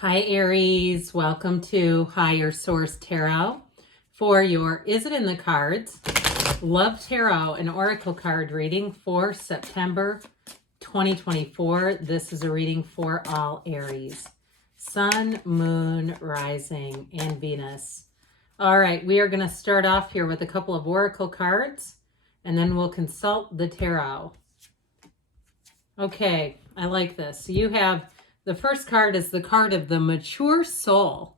Hi Aries, welcome to Higher Source Tarot for your Is It in the Cards? Love Tarot and Oracle card reading for September 2024. This is a reading for all Aries. Sun, Moon, Rising, and Venus. All right, we are going to start off here with a couple of Oracle cards and then we'll consult the Tarot. Okay, I like this. So you have the first card is the card of the mature soul,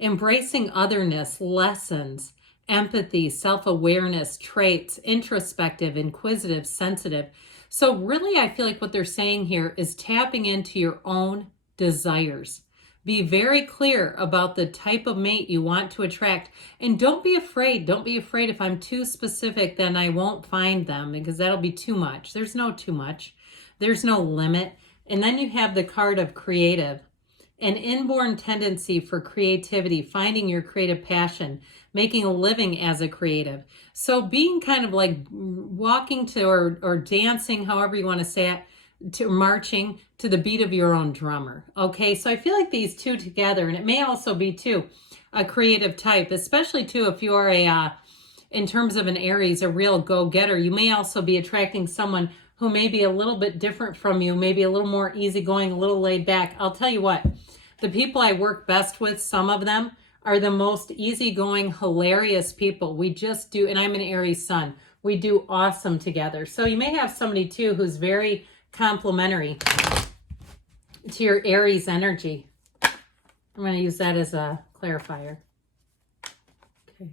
embracing otherness, lessons, empathy, self-awareness, traits, introspective, inquisitive, sensitive. So really, I feel like what they're saying here is tapping into your own desires. Be very clear about the type of mate you want to attract. And don't be afraid. Don't be afraid if I'm too specific, then I won't find them because that'll be too much. There's no too much. There's no limit. And then you have the card of creative, an inborn tendency for creativity, finding your creative passion, making a living as a creative. So being kind of like walking to or dancing, however you want to say it, to marching to the beat of your own drummer. Okay, so I feel like these two together, and it may also be too a creative type, especially too if you are in terms of an Aries, a real go-getter. You may also be attracting someone who may be a little bit different from you, maybe a little more easygoing, a little laid back. I'll tell you what, the people I work best with, some of them are the most easygoing, hilarious people. We just do, and I'm an Aries sun. We do awesome together. So you may have somebody too who's very complementary to your Aries energy. I'm going to use that as a clarifier. Okay.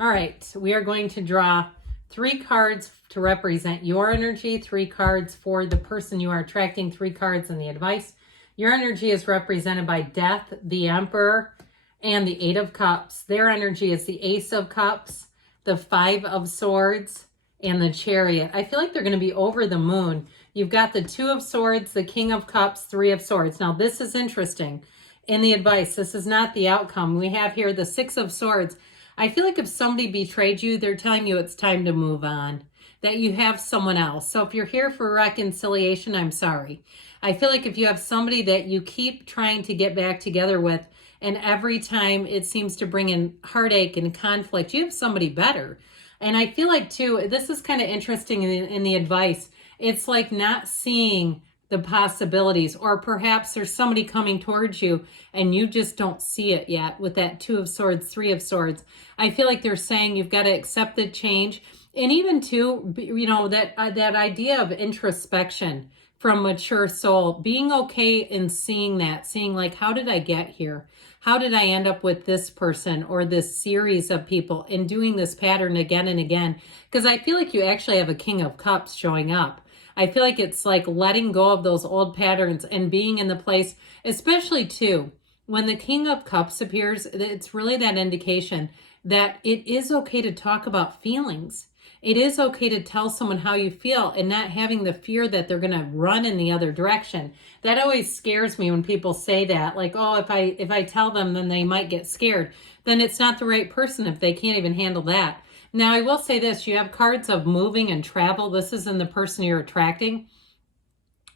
All right, we are going to draw 3 cards to represent your energy, 3 cards for the person you are attracting, 3 cards in the advice. Your energy is represented by Death, the Emperor, and the 8 of Cups. Their energy is the Ace of Cups, the 5 of Swords, and the Chariot. I feel like they're going to be over the moon. You've got the 2 of Swords, the King of Cups, 3 of Swords. Now, this is interesting. In the advice, this is not the outcome. We have here the 6 of Swords. I feel like if somebody betrayed you, they're telling you it's time to move on, that you have someone else. So if you're here for reconciliation, I'm sorry. I feel like if you have somebody that you keep trying to get back together with, and every time it seems to bring in heartache and conflict, you have somebody better. And I feel like too, this is kind of interesting in the advice. It's like not seeing the possibilities, or perhaps there's somebody coming towards you and you just don't see it yet with that 2 of Swords, 3 of Swords. I feel like they're saying you've got to accept the change. And even too, you know, that idea of introspection from mature soul, being okay in seeing that, seeing like, how did I get here? How did I end up with this person or this series of people and doing this pattern again and again? Because I feel like you actually have a King of Cups showing up. I feel like it's like letting go of those old patterns and being in the place, especially too, when the King of Cups appears, it's really that indication that it is okay to talk about feelings. It is okay to tell someone how you feel and not having the fear that they're going to run in the other direction. That always scares me when people say that, like, oh, if I tell them, then they might get scared. Then it's not the right person if they can't even handle that. Now, I will say this, you have cards of moving and travel. This is in the person you're attracting.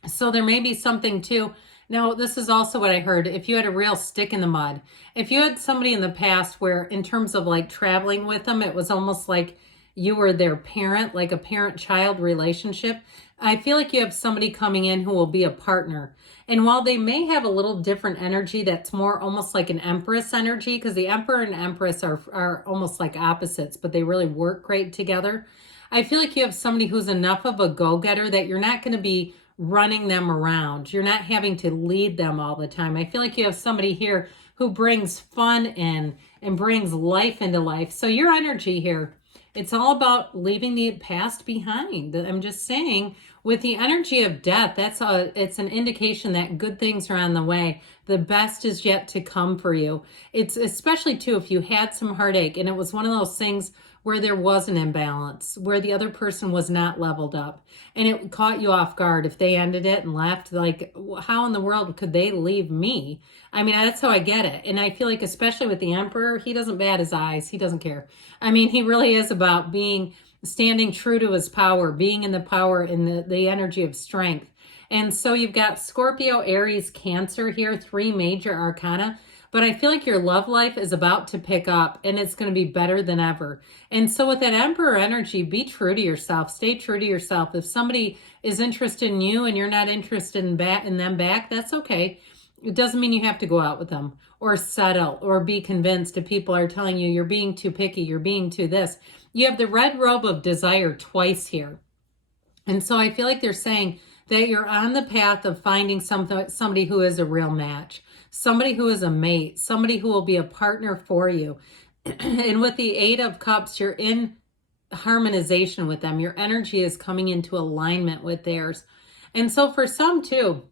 So there may be something too. Now, this is also what I heard. If you had a real stick in the mud, if you had somebody in the past where in terms of like traveling with them, it was almost like you were their parent, like a parent-child relationship. I feel like you have somebody coming in who will be a partner. And while they may have a little different energy that's more almost like an Empress energy, because the Emperor and Empress are almost like opposites, but they really work great together. I feel like you have somebody who's enough of a go-getter that you're not going to be running them around. You're not having to lead them all the time. I feel like you have somebody here who brings fun in and brings life into life. So your energy here, it's all about leaving the past behind. I'm just saying, with the energy of death, it's an indication that good things are on the way. The best is yet to come for you. It's especially too if you had some heartache and it was one of those things where there was an imbalance, where the other person was not leveled up, and it caught you off guard. If they ended it and left, like, how in the world could they leave me? I mean, that's how I get it. And I feel like, especially with the Emperor, he doesn't bat his eyes. He doesn't care. I mean, he really is about being standing true to his power, being in the power, in the energy of strength. And so you've got Scorpio, Aries, Cancer here, 3 major arcana. But I feel like your love life is about to pick up and it's going to be better than ever. And so with that Emperor energy, be true to yourself. Stay true to yourself. If somebody is interested in you and you're not interested in them back, that's okay. It doesn't mean you have to go out with them or settle or be convinced if people are telling you you're being too picky, you're being too this. You have the red robe of desire twice here. And so I feel like they're saying that you're on the path of finding somebody who is a real match, somebody who is a mate, somebody who will be a partner for you. And with the 8 of Cups, you're in harmonization with them. Your energy is coming into alignment with theirs. And so for some too,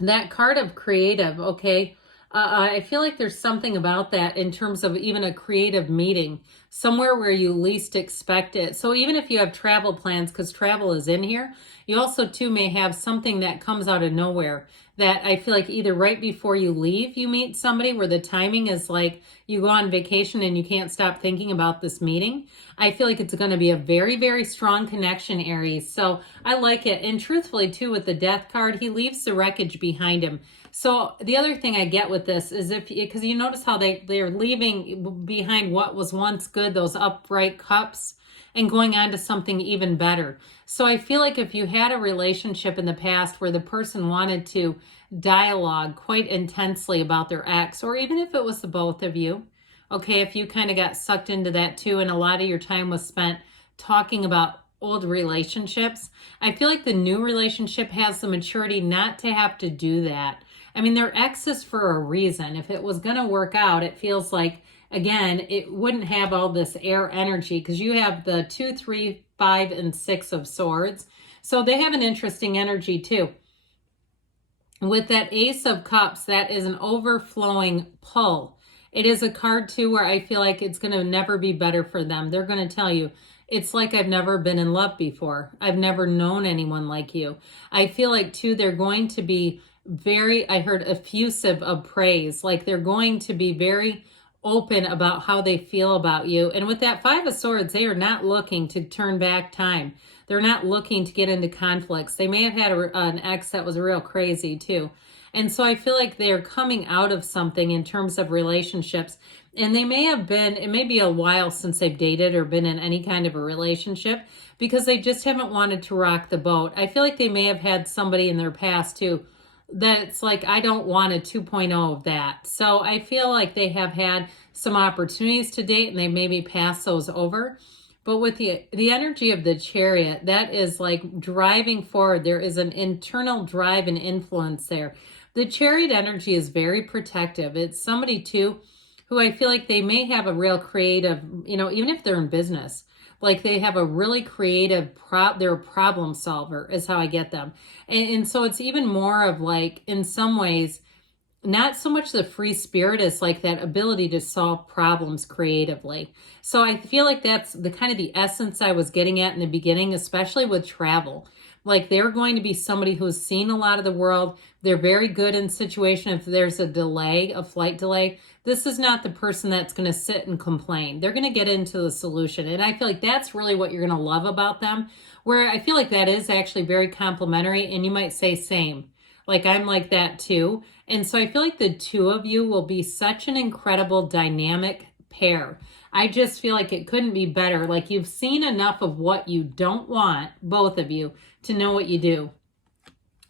that card of creative, okay, I feel like there's something about that in terms of even a creative meeting, somewhere where you least expect it. So even if you have travel plans, because travel is in here, you also too may have something that comes out of nowhere that I feel like either right before you leave, you meet somebody where the timing is like you go on vacation and you can't stop thinking about this meeting. I feel like it's going to be a very, very strong connection, Aries. So I like it. And truthfully too, with the Death card, he leaves the wreckage behind him. So the other thing I get with this is because you notice how they're leaving behind what was once good, those upright cups, and going on to something even better. So I feel like if you had a relationship in the past where the person wanted to dialogue quite intensely about their ex, or even if it was the both of you, okay, if you kind of got sucked into that too, and a lot of your time was spent talking about old relationships, I feel like the new relationship has the maturity not to have to do that. I mean, they're exes for a reason. If it was going to work out, it feels like, again, it wouldn't have all this air energy because you have the 2, 3, 5, and 6 of swords. So they have an interesting energy too. With that Ace of Cups, that is an overflowing pull. It is a card too where I feel like it's going to never be better for them. They're going to tell you, it's like I've never been in love before. I've never known anyone like you. I feel like too, they're going to be very, I heard effusive of praise. Like they're going to be very open about how they feel about you. And with that 5 of Swords, they are not looking to turn back time. They're not looking to get into conflicts. They may have had an ex that was real crazy too. And so I feel like they're coming out of something in terms of relationships. And they may have been, it may be a while since they've dated or been in any kind of a relationship because they just haven't wanted to rock the boat. I feel like they may have had somebody in their past too that it's like, I don't want a 2.0 of that. So I feel like they have had some opportunities to date and they maybe pass those over. But with the energy of the Chariot, that is like driving forward. There is an internal drive and influence there. The Chariot energy is very protective. It's somebody too who I feel like they may have a real creative, you know, even if they're in business, like they have a really creative, they're a problem solver is how I get them. And so it's even more of like, in some ways, not so much the free spirit as like that ability to solve problems creatively. So I feel like that's the kind of the essence I was getting at in the beginning, especially with travel. Like they're going to be somebody who's seen a lot of the world. They're very good in situation. If there's a delay, a flight delay, this is not the person that's going to sit and complain. They're going to get into the solution. And I feel like that's really what you're going to love about them, where I feel like that is actually very complimentary. And you might say same. Like I'm like that too. And so I feel like the two of you will be such an incredible dynamic pair. I just feel like it couldn't be better. Like you've seen enough of what you don't want, both of you, to know what you do.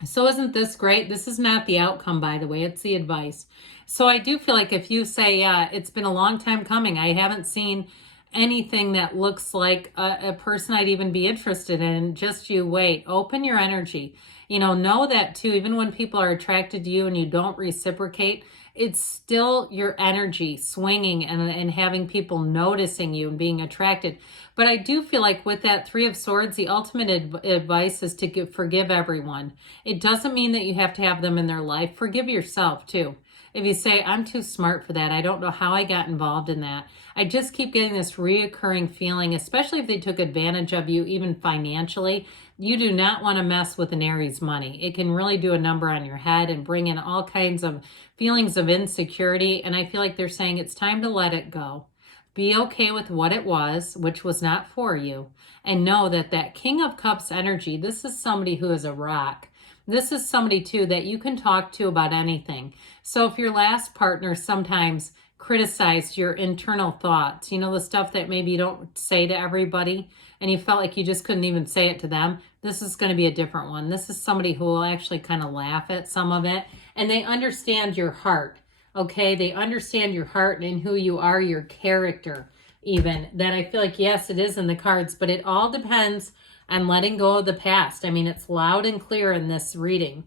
So isn't this great? This is not the outcome, by the way. It's the advice. So I do feel like if you say, yeah, it's been a long time coming. I haven't seen anything that looks like a person I'd even be interested in. Just you wait. Open your energy. You know that too, even when people are attracted to you and you don't reciprocate, it's still your energy swinging and having people noticing you and being attracted. But I do feel like with that 3 of Swords, the ultimate advice is to forgive everyone. It doesn't mean that you have to have them in their life. Forgive yourself too. If you say, I'm too smart for that, I don't know how I got involved in that. I just keep getting this reoccurring feeling, especially if they took advantage of you, even financially. You do not want to mess with an Aries money. It can really do a number on your head and bring in all kinds of feelings of insecurity. And I feel like they're saying it's time to let it go. Be okay with what it was, which was not for you, and know that that King of Cups energy, this is somebody who is a rock. This is somebody too that you can talk to about anything. So if your last partner sometimes criticized your internal thoughts, you know, the stuff that maybe you don't say to everybody and you felt like you just couldn't even say it to them, this is going to be a different one. This is somebody who will actually kind of laugh at some of it, and they understand your heart. Okay, they understand your heart and who you are, your character even. That I feel like, yes, it is in the cards, but it all depends on letting go of the past. I mean, it's loud and clear in this reading.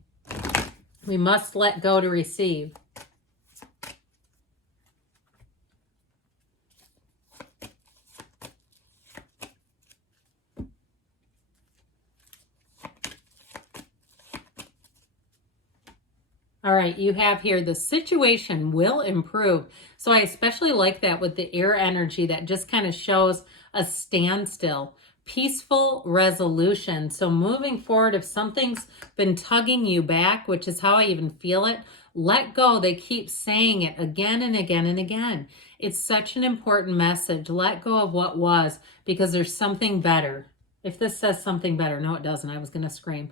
We must let go to receive. All right, you have here, the situation will improve. So I especially like that with the air energy that just kind of shows a standstill, peaceful resolution. So moving forward, if something's been tugging you back, which is how I even feel it, let go. They keep saying it again and again and again. It's such an important message. Let go of what was, because there's something better. If this says something better, no, it doesn't. I was going to scream.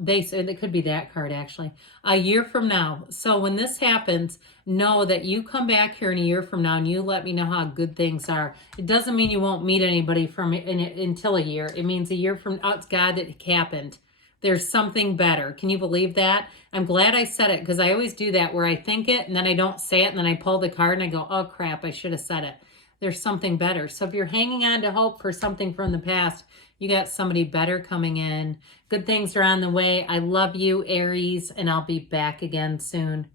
They said it could be that card actually. A year from now. So when this happens, know that you come back here in a year from now and you let me know how good things are. It doesn't mean you won't meet anybody until a year. It means a year from, oh, it's God that it happened. There's something better. Can you believe that? I'm glad I said it, because I always do that where I think it and then I don't say it and then I pull the card and I go, oh crap, I should have said it. There's something better. So if you're hanging on to hope for something from the past, you got somebody better coming in. Good things are on the way. I love you, Aries, and I'll be back again soon.